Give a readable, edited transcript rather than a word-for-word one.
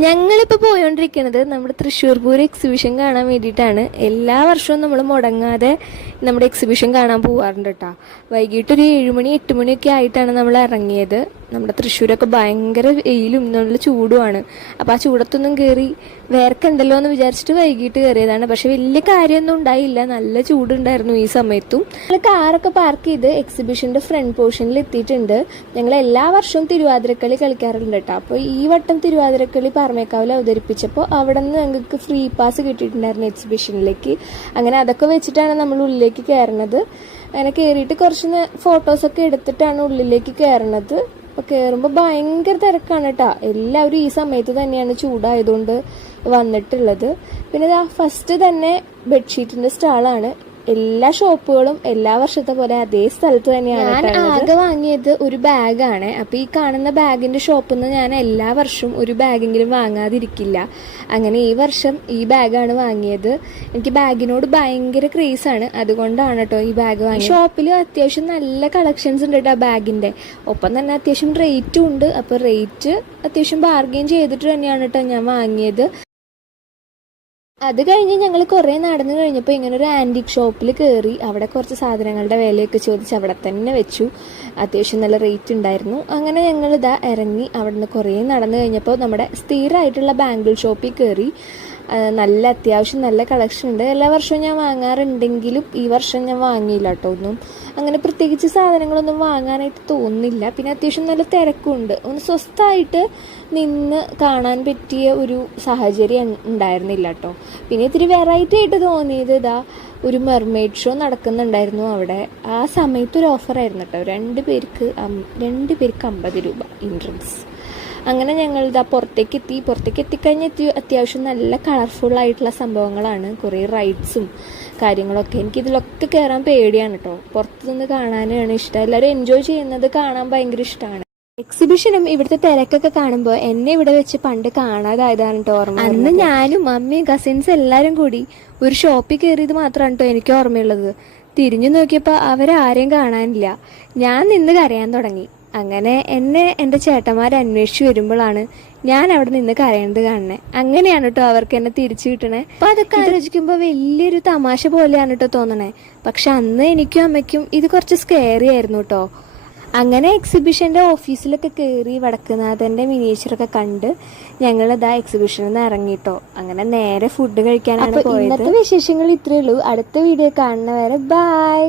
ഞങ്ങളിപ്പോൾ പോയോണ്ടിരിക്കുന്നത് നമ്മുടെ തൃശ്ശൂർ പൂരം എക്സിബിഷൻ കാണാൻ വേണ്ടിയിട്ടാണ്. എല്ലാ വർഷവും നമ്മൾ മുടങ്ങാതെ നമ്മുടെ എക്സിബിഷൻ കാണാൻ പോകാറുണ്ട് കേട്ടോ. വൈകിട്ട് ഒരു 7 മണി 8 മണിയൊക്കെ ആയിട്ടാണ് നമ്മൾ ഇറങ്ങിയത്. നമ്മുടെ തൃശ്ശൂരൊക്കെ ഭയങ്കര വെയിലും നല്ല ചൂടുമാണ്. അപ്പോൾ ആ ചൂടത്തൊന്നും കയറി വേർക്കുണ്ടല്ലോ എന്ന് വിചാരിച്ചിട്ട് വൈകിട്ട് കയറിയതാണ്. പക്ഷെ വലിയ കാര്യമൊന്നും ഉണ്ടായില്ല, നല്ല ചൂടുണ്ടായിരുന്നു ഈ സമയത്തും. ഞങ്ങൾ കാറൊക്കെ പാർക്ക് ചെയ്ത് എക്സിബിഷൻ്റെ ഫ്രണ്ട് പോർഷനിൽ എത്തിയിട്ടുണ്ട്. ഞങ്ങൾ എല്ലാ വർഷവും തിരുവാതിരക്കളി കളിക്കാറുണ്ട് കേട്ടോ. അപ്പോൾ ഈ വട്ടം തിരുവാതിരക്കളി പാറമേക്കാവിൽ അവതരിപ്പിച്ചപ്പോൾ അവിടെ നിന്ന് ഞങ്ങൾക്ക് ഫ്രീ പാസ് കിട്ടിയിട്ടുണ്ടായിരുന്നു എക്സിബിഷനിലേക്ക്. അങ്ങനെ അതൊക്കെ വെച്ചിട്ടാണ് നമ്മൾ ഉള്ളിലേക്ക് കയറുന്നത്. അങ്ങനെ കയറിയിട്ട് കുറച്ച് ഫോട്ടോസൊക്കെ എടുത്തിട്ടാണ് ഉള്ളിലേക്ക് കയറുന്നത്. അപ്പോൾ കയറുമ്പോൾ ഭയങ്കര തിരക്കാണ് കേട്ടോ. എല്ലാവരും ഈ സമയത്ത് തന്നെയാണ് ചൂടായതുകൊണ്ട് വന്നിട്ടുള്ളത്. പിന്നെ ഫസ്റ്റ് തന്നെ ബെഡ്ഷീറ്റിൻ്റെ സ്റ്റാളാണ്. എല്ലാ ഷോപ്പുകളും എല്ലാ വർഷത്തെ പോലെ അതേ സ്ഥലത്ത് തന്നെയാണ്. ഞാൻ ആകെ വാങ്ങിയത് ഒരു ബാഗാണ്. അപ്പോൾ ഈ കാണുന്ന ബാഗിൻ്റെ ഷോപ്പിൽ നിന്ന് ഞാൻ എല്ലാ വർഷവും ഒരു ബാഗെങ്കിലും വാങ്ങാതിരിക്കില്ല. അങ്ങനെ ഈ വർഷം ഈ ബാഗാണ് വാങ്ങിയത്. എനിക്ക് ബാഗിനോട് ഭയങ്കര ക്രേസാണ്, അതുകൊണ്ടാണ് കേട്ടോ ഈ ബാഗ് വാങ്ങിയത്. ഷോപ്പിൽ അത്യാവശ്യം നല്ല കളക്ഷൻസ് ഉണ്ട് കേട്ടോ ബാഗിൻ്റെ. ഒപ്പം തന്നെ അത്യാവശ്യം റേറ്റും ഉണ്ട്. അപ്പോൾ റേറ്റ് അത്യാവശ്യം ബാർഗെയിൻ ചെയ്തിട്ട് തന്നെയാണ് കേട്ടോ ഞാൻ വാങ്ങിയത്. അത് കഴിഞ്ഞ് ഞങ്ങൾ കുറേ നടന്നു കഴിഞ്ഞപ്പോൾ ഇങ്ങനെ ഒരു ആൻറ്റിക് ഷോപ്പിൽ കയറി. അവിടെ കുറച്ച് സാധനങ്ങളുടെ വിലയൊക്കെ ചോദിച്ച് അവിടെ തന്നെ വെച്ചു. അത്യാവശ്യം നല്ല റേറ്റ് ഉണ്ടായിരുന്നു. അങ്ങനെ ഞങ്ങളിതാ ഇറങ്ങി അവിടെ നിന്ന് കുറേ നടന്നു കഴിഞ്ഞപ്പോൾ നമ്മുടെ സ്ഥിരമായിട്ടുള്ള ബാംഗിൾ ഷോപ്പിൽ കയറി. നല്ല അത്യാവശ്യം നല്ല കളക്ഷൻ ഉണ്ട്. എല്ലാ വർഷവും ഞാൻ വാങ്ങാറുണ്ടെങ്കിലും ഈ വർഷം ഞാൻ വാങ്ങിയില്ല കേട്ടോ. ഒന്നും അങ്ങനെ പ്രത്യേകിച്ച് സാധനങ്ങളൊന്നും വാങ്ങാനായിട്ട് തോന്നുന്നില്ല. പിന്നെ അത്യാവശ്യം നല്ല തിരക്കുണ്ട്. ഒന്ന് സ്വസ്ഥമായിട്ട് നിന്ന് കാണാൻ പറ്റിയ ഒരു സാഹചര്യം ഉണ്ടായിരുന്നില്ല കേട്ടോ. പിന്നെ ഇത്തിരി വെറൈറ്റി ആയിട്ട് തോന്നിയത് ഒരു മെർമെയ്ഡ് ഷോ നടക്കുന്നുണ്ടായിരുന്നു അവിടെ. ആ സമയത്ത് ഒരു ഓഫറായിരുന്നു കേട്ടോ. 2 പേർക്ക് 50 രൂപ എൻട്രൻസ്. അങ്ങനെ ഞങ്ങൾ പുറത്തേക്ക് എത്തിക്കഴിഞ്ഞ് അത്യാവശ്യം നല്ല കളർഫുള്ളായിട്ടുള്ള സംഭവങ്ങളാണ്. കുറേ റൈഡ്സും കാര്യങ്ങളൊക്കെ. എനിക്കിതിലൊക്കെ കയറാൻ പേടിയാണ് കേട്ടോ. പുറത്തുനിന്ന് കാണാനാണ് ഇഷ്ടം. എല്ലാവരും എൻജോയ് ചെയ്യുന്നത് കാണാൻ ഭയങ്കര ഇഷ്ടമാണ്. എക്സിബിഷനും ഇവിടുത്തെ തിരക്കൊക്കെ കാണുമ്പോൾ എന്നെ ഇവിടെ വെച്ച് പണ്ട് കാണാതായതാണ് കേട്ടോ ഓർമ്മ. അന്ന് ഞാനും അമ്മയും കസിൻസ് എല്ലാവരും കൂടി ഒരു ഷോപ്പിൽ കയറിയത് മാത്രമാണ് കേട്ടോ എനിക്ക് ഓർമ്മയുള്ളത്. തിരിഞ്ഞു നോക്കിയപ്പോൾ അവരാരെയും കാണാനില്ല. ഞാൻ നിന്ന് കരയാൻ തുടങ്ങി. അങ്ങനെ എന്നെ എൻ്റെ ചേട്ടന്മാർ അന്വേഷിച്ച് വരുമ്പോഴാണ് ഞാൻ അവിടെ നിന്ന് കരയണത് കാണണേ. അങ്ങനെയാണ് കേട്ടോ അവർക്ക് എന്നെ തിരിച്ചു കിട്ടണേ. അപ്പോൾ അതൊക്കെ ആലോചിക്കുമ്പോൾ വലിയൊരു തമാശ പോലെയാണ് കേട്ടോ തോന്നണേ. പക്ഷെ അന്ന് എനിക്കും അമ്മയ്ക്കും ഇത് കുറച്ച് സ്കെയറി ആയിരുന്നു കേട്ടോ. അങ്ങനെ എക്സിബിഷൻ്റെ ഓഫീസിലൊക്കെ കയറി വടക്കുന്നാഥൻ്റെ മിനിയേച്ചറൊക്കെ കണ്ട് ഞങ്ങളിതാ എക്സിബിഷനിൽ നിന്ന് ഇറങ്ങിട്ടോ. അങ്ങനെ നേരെ ഫുഡ് കഴിക്കാനാണ് പോയത്. ഇന്നത്തെ വിശേഷങ്ങൾ ഇത്രയേ ഉള്ളൂ. അടുത്ത വീഡിയോ കാണുന്നവരെ ബൈ.